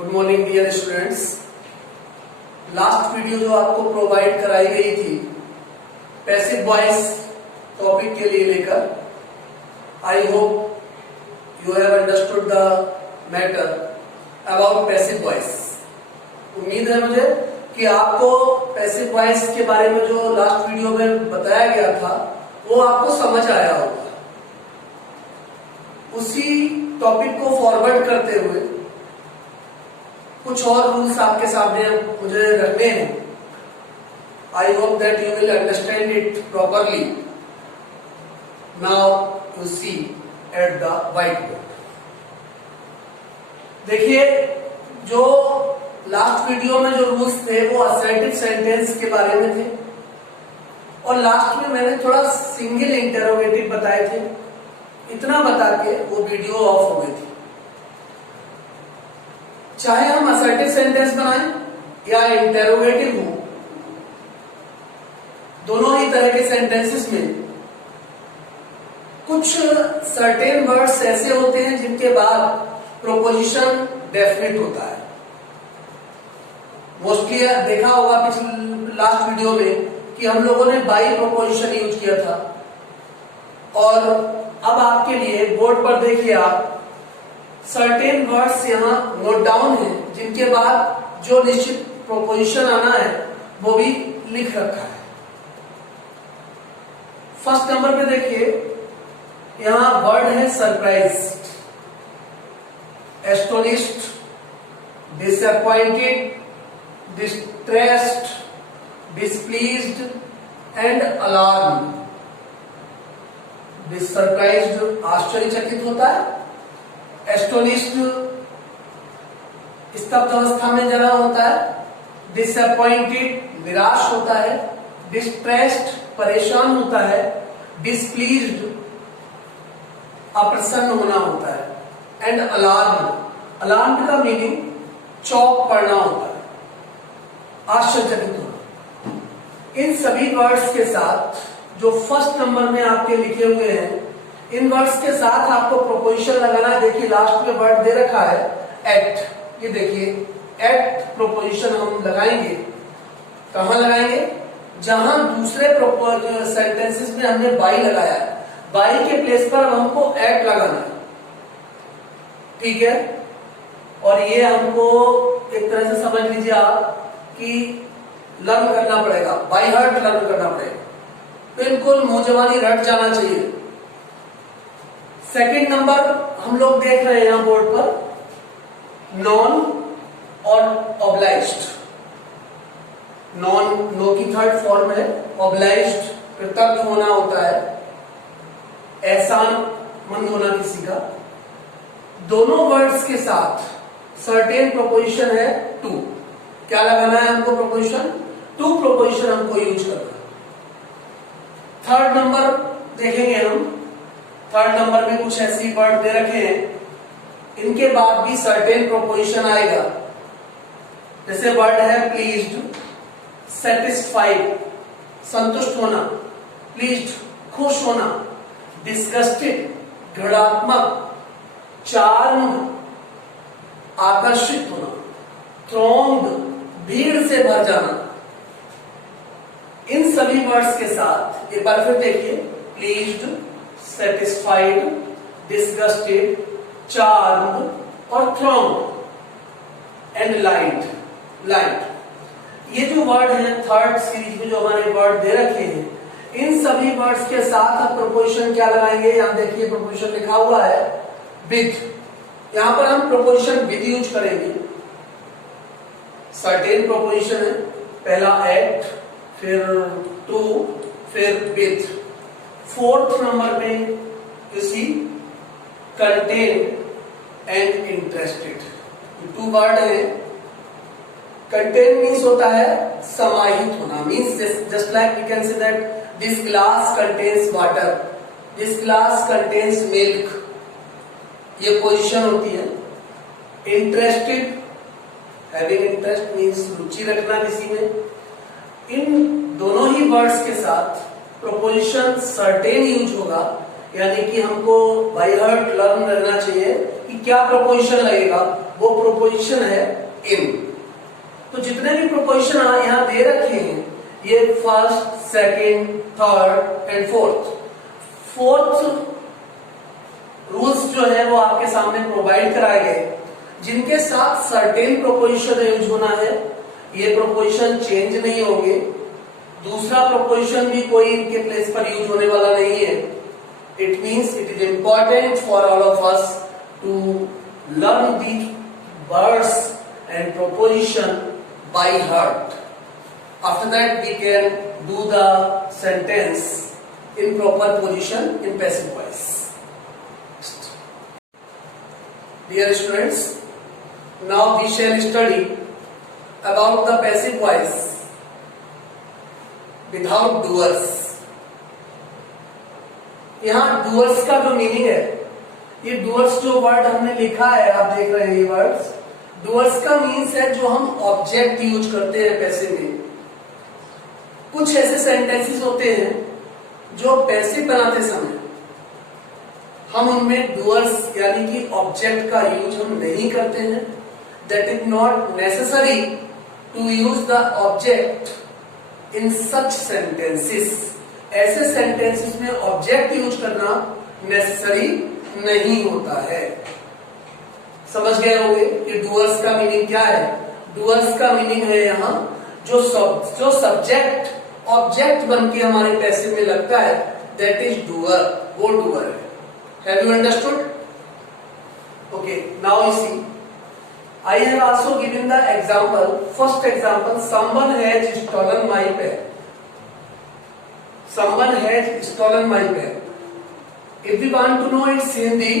Good morning dear students. Last video जो आपको provide कराई गई थी पैसिव वॉइस टॉपिक के लिए लेकर, आई hope you have understood the matter about passive voice. उम्मीद है मुझे कि आपको पैसिव वॉइस के बारे में जो लास्ट वीडियो में बताया गया था वो आपको समझ आया होगा। उसी टॉपिक को फॉरवर्ड करते हुए कुछ और रूल्स आपके सामने मुझे रखने हैं। I hope that you will understand it properly. Now you see at the white board. देखिए, जो लास्ट वीडियो में जो रूल्स थे वो असर्टिव सेंटेंस के बारे में थे और लास्ट में मैंने थोड़ा सिंगल इंटरोगेटिव बताए थे। इतना बता के वो वीडियो ऑफ हो गई थी। चाहे हम असर्टिव सेंटेंस बनाएं या इंटरोगेटिव हो, दोनों ही तरह के सेंटेंसेस में कुछ सर्टेन वर्ड्स ऐसे होते हैं जिनके बाद प्रोपोजिशन डेफिनेट होता है। मोस्टली देखा होगा पिछले लास्ट वीडियो में कि हम लोगों ने बाई प्रोपोजिशन यूज किया था। और अब आपके लिए बोर्ड पर देखिए, आप सर्टेन वर्ड्स यहाँ नोट डाउन है जिनके बाद जो निश्चित प्रोपोजिशन आना है वो भी लिख रखा है। फर्स्ट नंबर पे देखिए, यहाँ वर्ड है surprised, astonished, disappointed, distressed, displeased and alarmed. Surprised आश्चर्यचकित होता है, एस्टोनिश्ड स्तब्ध अवस्था में जरा होता है, डिसअपॉइंटेड निराश होता है, डिस्ट्रेस्ड परेशान होता है, डिस्प्लीज्ड अप्रसन्न होना होता है एंड अलार्म्ड, अलार्म्ड का मीनिंग चौंक पड़ना होता है, आश्चर्यचकित होना। इन सभी वर्ड्स के साथ जो फर्स्ट नंबर में आपके लिखे हुए हैं, इन वर्ड्स के साथ आपको प्रोपोजिशन लगाना है। देखिए लास्ट में वर्ड दे रखा है एट। ये देखिए एट प्रोपोजिशन हम लगाएंगे। कहां लगाएंगे? जहां दूसरे सेंटेंसेस में हमने बाई लगाया है, बाई के प्लेस पर हमको एट लगाना है। ठीक है? और ये हमको एक तरह से समझ लीजिए आप कि लर्न करना पड़ेगा, बाई हार्ट लर्न करना पड़ेगा, बिल्कुल मुंह जबानी रट जाना चाहिए। सेकंड नंबर हम लोग देख रहे हैं यहां बोर्ड पर, नॉन और ऑब्लाइज्ड। नॉन नो की थर्ड फॉर्म है, ऑब्लाइज्ड कृतज्ञ होना होता है, एहसान मंद होना किसी का। दोनों वर्ड्स के साथ सर्टेन प्रोपोजिशन है टू। क्या लगाना है हमको? प्रोपोजिशन टू प्रोपोजिशन हमको यूज करना है। थर्ड नंबर देखेंगे हम। थर्ड नंबर में कुछ ऐसी वर्ड दे रखे हैं, इनके बाद भी सर्टेन प्रोपोजिशन आएगा। जैसे वर्ड है प्लीज्ड, सेटिस्फाइड संतुष्ट होना, प्लीज्ड खुश होना, डिस्गस्टेड घृणात्मक, चार्म्ड आकर्षित होना, थ्रोंग्ड भीड़ से भर जाना। इन सभी वर्ड्स के साथ एक बार फिर देखिए, प्लीज्ड, सेटिस्फाइड, डिस्गस्टेड, चार्म्ड और थ्रोंग्ड एंड लाइट। ये जो वर्ड है थर्ड सीरीज में जो हमारे वर्ड दे रखे हैं, इन सभी वर्ड्स के साथ आप प्रोपोजिशन क्या लगाएंगे? यहां देखिए प्रोपोजिशन लिखा हुआ है विद। यहां पर हम प्रोपोजिशन विद यूज करेंगे। सर्टेन प्रोपोजिशन है, पहला एट, फिर टू, फिर विद। फोर्थ नंबर में you see contain and interested. Two word है। कंटेन मीन्स होता है समाहित होना, means just like we can say that this glass contains water, this glass contains milk. ये पोजीशन होती है। इंटरेस्टेड, हैविंग इंटरेस्ट मीन्स रुचि रखना किसी में। इन दोनों ही वर्ड्स के साथ प्रोपोजिशन सर्टेन यूज होगा, यानी कि हमको बाय हार्ट लर्न करना चाहिए कि क्या प्रोपोजिशन लगेगा। वो प्रोपोजिशन है इन। तो जितने भी प्रोपोजिशन यहाँ दे रखे हैं ये first, second, third and fourth rules जो है वो आपके सामने प्रोवाइड कराए गए, जिनके साथ सर्टेन प्रोपोजिशन यूज होना है। ये प्रोपोजिशन चेंज नहीं होंगे, दूसरा प्रोपोजिशन भी कोई इनके प्लेस पर यूज होने वाला नहीं है। It means it is important for all of us to learn the words and proposition by heart. After that we can do the sentence in proper position in passive voice. Dear students, now we shall study about the passive voice without doers. यहाँ doers का जो meaning है, ये doers जो word हमने लिखा है, आप देख रहे हैं ये वर्ड्स, doers का मीन्स है जो हम ऑब्जेक्ट यूज करते हैं पैसिव में। कुछ ऐसे सेंटेंसेस होते हैं जो पैसिव बनाते समय हम उनमें डूअर्स यानी कि ऑब्जेक्ट का यूज हम नहीं करते हैं। That is not necessary to use the object in such sentences. ऐसे सेंटेंसेस में ऑब्जेक्ट यूज करना नेसेसरी नहीं होता है। समझ गए होंगे कि डूअर्स का मीनिंग क्या है। डूअर्स का मीनिंग है यहाँ जो सब्जेक्ट ऑब्जेक्ट बन के हमारे पैसिव में लगता है, दैट इज डूअर, वो डूअर है। Have you understood? Okay, now you see I have also given the example. First example, someone has stolen my pen. Someone has stolen my pen. If you want to know its Hindi,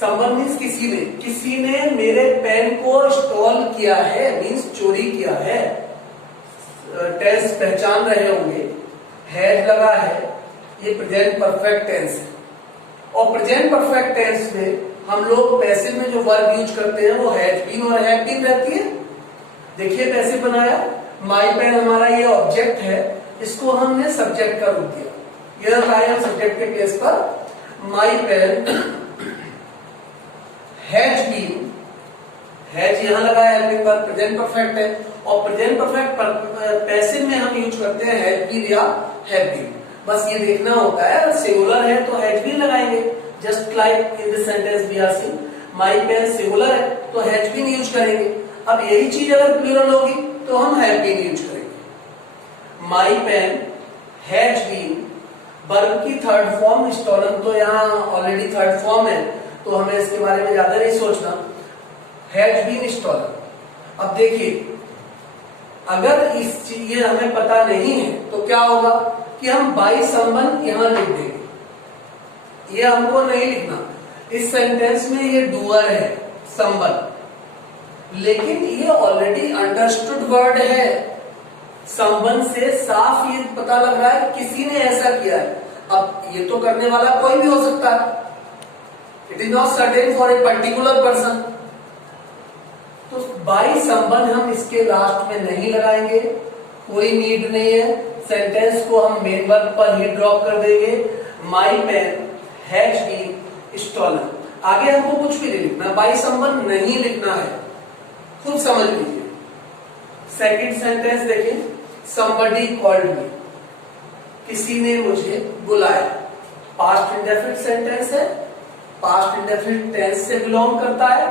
someone means किसी ने मेरे pen को stall किया है, means चोरी किया है। Tense पहचान रहे होंगे, हैज लगा है, ये प्रेजेंट परफेक्ट टेंस है। और प्रेजेंट परफेक्ट टेंस में हम लोग पैसिव में जो वर्ब यूज करते हैं वो हैज बीन और हैव बीन रहती है। देखिए पैसिव बनाया, माय पेन हमारा ये ऑब्जेक्ट है, इसको हमने सब्जेक्ट का रूप दिया। ये लगाया हम सब्जेक्ट के प्लेस पर, my pen has been, has यहां लगाया हेल्पिंग पर, प्रेजेंट परफेक्ट है। और प्रेजेंट परफेक्ट पैसिव में हम यूज करते हैं हैव बीन या हैव बीन। बस ये देखना होता है, अगर सिंगुलर है तो हैज बीन लगाएंगे, just like in this sentence we are seeing my pen singular है तो हैज बीन यूज करेंगे। अब यही चीज अगर प्लूरल होगी तो हम हैव बीन यूज करेंगे। My pen has been, verb की थर्ड फॉर्म स्टोलन, तो यहाँ ऑलरेडी थर्ड फॉर्म है तो हमें इसके बारे में ज्यादा नहीं सोचना। Has been stolen. अब देखिए, अगर ये हमें पता नहीं है तो क्या होगा कि हम बाय समवन यहां लिख देंगे। ये हमको नहीं लिखना। इस सेंटेंस में ये डूअर है समवन, लेकिन ये ऑलरेडी अंडरस्टूड वर्ड है। समवन से साफ ये पता लग रहा है किसी ने ऐसा किया है। अब ये तो करने वाला कोई भी हो सकता है, it is not certain for a particular person. तो बाय समवन हम इसके लास्ट में नहीं लगाएंगे, कोई नीड नहीं है। सेंटेंस को हम मेन वर्ब पर ही ड्रॉप कर देंगे। My pen has been stolen. आगे हमको कुछ भी नहीं लिखना, बाय समवन नहीं लिखना है, खुद समझ लीजिए। सेकंड सेंटेंस देखें, somebody called me, किसी ने मुझे बुलाया। पास्ट इंडेफिनिट सेंटेंस है, पास्ट इंडेफिनिट टेंस से बिलोंग करता है।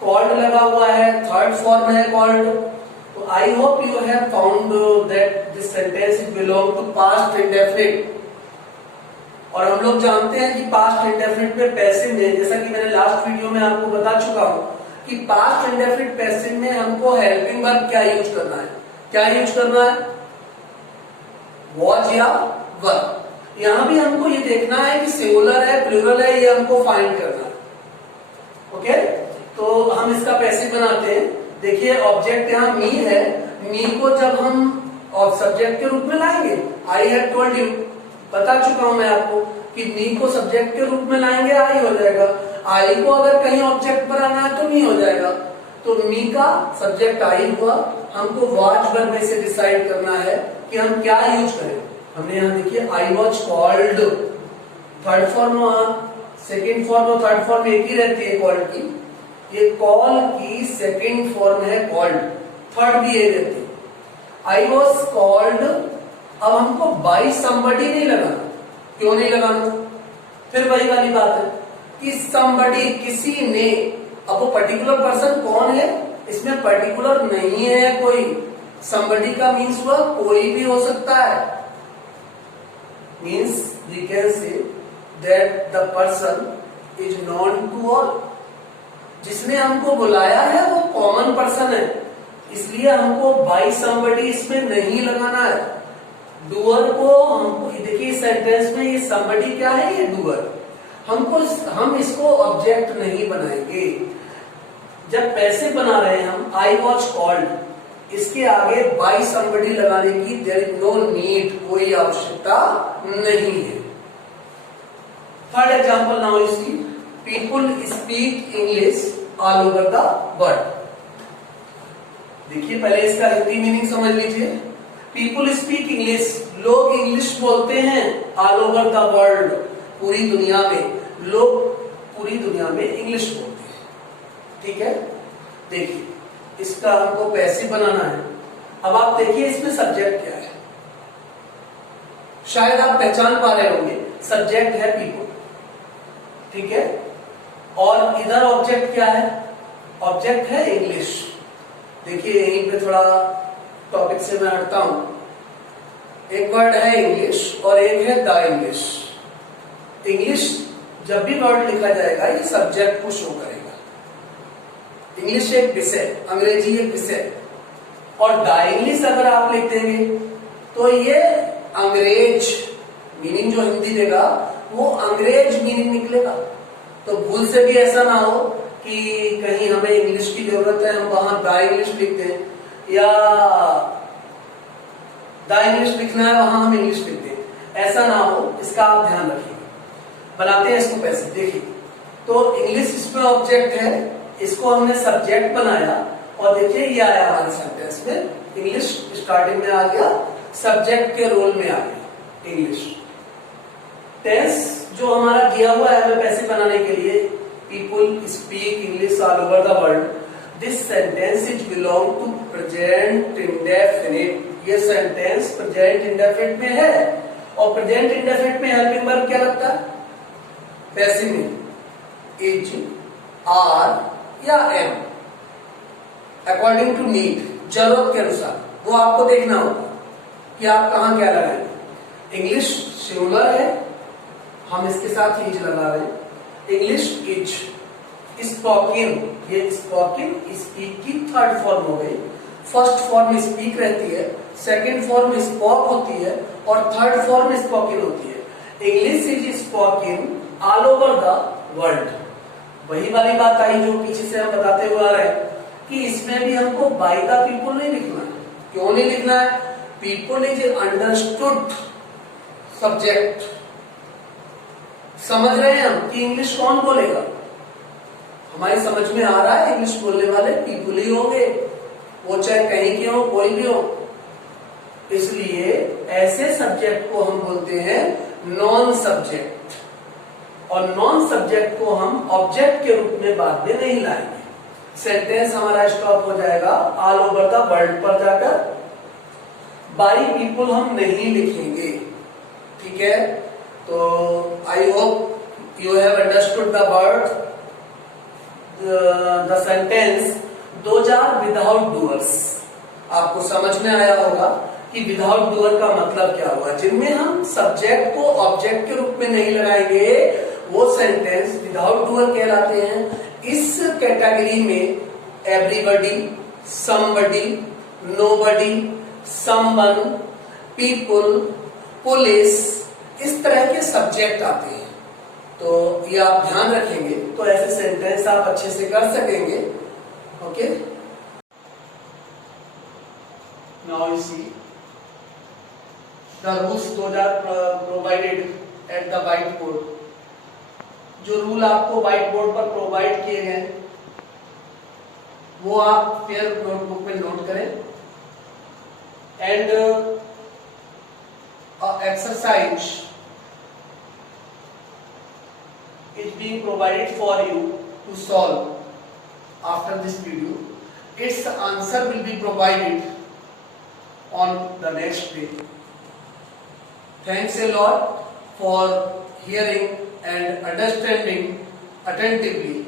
कॉल्ड लगा हुआ है, थर्ड फॉर्म है कॉल्ड। तो I hope you have found that this sentence is belong to past indefinite. और हम लोग जानते हैं कि पास्ट इंडेफिनिट में पैसिव में, जैसा कि मैंने लास्ट वीडियो में आपको बता चुका हूं कि पास्ट इंडेफिनिट पैसिव में हमको हेल्पिंग वर्ब क्या यूज करना है। क्या यूज करना है? वॉज या वर। यहां भी हमको ये देखना है कि सिंगुलर है प्लूरल है, ये हमको फाइंड करना है। ओके, तो हम इसका पैसिव बनाते हैं। देखिए ऑब्जेक्ट यहाँ मी है, मी को जब हम और सब्जेक्ट के रूप में लाएंगे, आई हैव टोल्ड यू, बता चुका हूं मैं आपको कि मी को सब्जेक्ट के रूप में लाएंगे आई हो जाएगा। आई को अगर कहीं ऑब्जेक्ट बनाना है तो मी हो जाएगा। तो मी का सब्जेक्ट आई हुआ, हमको वॉच वर्ब में से डिसाइड करना है कि हम क्या यूज करें। हमने यहाँ देखिए I was called, third form second form और थर्ड फॉर्म एक ही रहती है कॉल्ड की। ये कॉल की सेकंड फॉर्म है कॉल्ड, थर्ड भी ये रहती है। आई वॉज कॉल्ड, अब हमको बाई समबडी नहीं लगाना। क्यों नहीं लगाना? फिर वही वाली बात है कि समबडी, किसी ने। अब वो पर्टिकुलर पर्सन कौन है, इसमें पर्टिकुलर नहीं है कोई। समबडी का मीन्स हुआ कोई भी हो सकता है। Means we can say that the person is known to all. जिसने हमको बुलाया है वो कॉमन पर्सन है, इसलिए हमको बाई समबडी इसमें नहीं लगाना है। डूअर को हमको देखिए सेंटेंस में ये समबडी क्या है, ये डूअर। हम इसको ऑब्जेक्ट नहीं बनाएंगे। जब पैसे बना रहे हैं हम आई वॉज कॉल्ड, इसके आगे बाई समबडी लगाने की देयर इज नो नीड, कोई आवश्यकता नहीं है। Third example now you see, people speak English all over the world. देखिए पहले इसका हिंदी मीनिंग समझ लीजिए। पीपुल स्पीक इंग्लिश, लोग इंग्लिश बोलते हैं ऑल ओवर द वर्ल्ड, पूरी दुनिया में। लोग पूरी दुनिया में इंग्लिश बोलते हैं, ठीक है। देखिए इसका हमको पैसिव बनाना है। अब आप देखिए इसमें सब्जेक्ट क्या है, शायद आप पहचान पा रहे होंगे। सब्जेक्ट है पीपुल, ठीक है, और इधर ऑब्जेक्ट क्या है, ऑब्जेक्ट है इंग्लिश। देखिए यहीं पे थोड़ा टॉपिक से मैं हटता हूं। एक वर्ड है इंग्लिश और एक है द इंग्लिश। इंग्लिश जब भी वर्ड लिखा जाएगा ये सब्जेक्ट को शो करेगा। इंग्लिश एक विषय, अंग्रेजी एक विषय, और द इंग्लिश अगर आप लिख देंगे तो ये अंग्रेज मीनिंग जो हिंदी देगा वो अंग्रेज मीनिंग निकलेगा। तो भूल से भी ऐसा ना हो कि कहीं हमें इंग्लिश की जरूरत है हम वहां द इंग्लिश लिखते हैं, या द इंग्लिश लिखना है वहां हम इंग्लिश लिखते हैं, ऐसा ना हो, इसका आप ध्यान रखिए। बनाते हैं इसको कैसे, देखिए। तो इंग्लिश इसमें ऑब्जेक्ट है, इसको हमने सब्जेक्ट बनाया, और देखिए ये आया हमारे सेंटेंस में, इंग्लिश स्टार्टिंग में आ गया, सब्जेक्ट के रोल में आ गया इंग्लिश। टेंस जो हमारा दिया हुआ है हमें पैसे बनाने के लिए, people speak English all over the world, this sentence is belong to present indefinite. ये सेंटेंस प्रेजेंट इंडेफिनिट में है, और प्रेजेंट इंडेफिनिट में हेल्पिंग वर्ब क्या लगता है, पैसिव में इज, आर या एम, अकॉर्डिंग टू नीड, जरूरत के अनुसार। वो आपको देखना होगा कि आप कहां क्या लगाएंगे। इंग्लिश सिंगुलर है, हम इसके साथ इज लगा रहे हैं। इंग्लिश इज, स्पोकन, ये स्पोकन स्पीक की थर्ड फॉर्म हो गई। फर्स्ट फॉर्म स्पीक रहती है, सेकंड फॉर्म स्पोक होती है, और थर्ड फॉर्म स्पोकन होती है। English is spoken all over the world. वही वाली बात आई जो पीछे से हम बताते हुए आ रहे हैं कि इसमें भी हमको बाय द पीपुल नहीं लिखना है। क्यों नहीं लिखना है? People is understood subject. समझ रहे हैं हम कि इंग्लिश कौन बोलेगा? हमारी समझ में आ रहा है इंग्लिश बोलने वाले पीपुल ही होंगे, वो चाहे कहीं के हो, कोई भी हो। इसलिए ऐसे सब्जेक्ट को हम बोलते हैं नॉन सब्जेक्ट, और नॉन सब्जेक्ट को हम ऑब्जेक्ट के रूप में बाद में नहीं लाएंगे। सेंटेंस हमारा स्टॉप हो जाएगा ऑल ओवर द वर्ल्ड पर जाकर। बाई पीपुल हम नहीं लिखेंगे, ठीक है। तो I hope you have understood the word, the sentence those are without doers. आपको समझ में आया होगा कि विदाउट डूअर का मतलब क्या हुआ। जिनमें हम सब्जेक्ट को ऑब्जेक्ट के रूप में नहीं लगाएंगे वो सेंटेंस विदाउट डूअर कहलाते हैं। इस कैटेगरी में everybody, somebody, nobody, someone, people, police, इस तरह के सब्जेक्ट आते हैं। तो ये आप ध्यान रखेंगे तो ऐसे सेंटेंस आप अच्छे से कर सकेंगे। Okay, now you see the rules those are provided at the white board. जो रूल आपको व्हाइट बोर्ड पर प्रोवाइड किए गए वो आप फिर नोटबुक में नोट करें। And exercise is being provided for you to solve after this video. Its answer will be provided on the next day. Thanks a lot for hearing and understanding attentively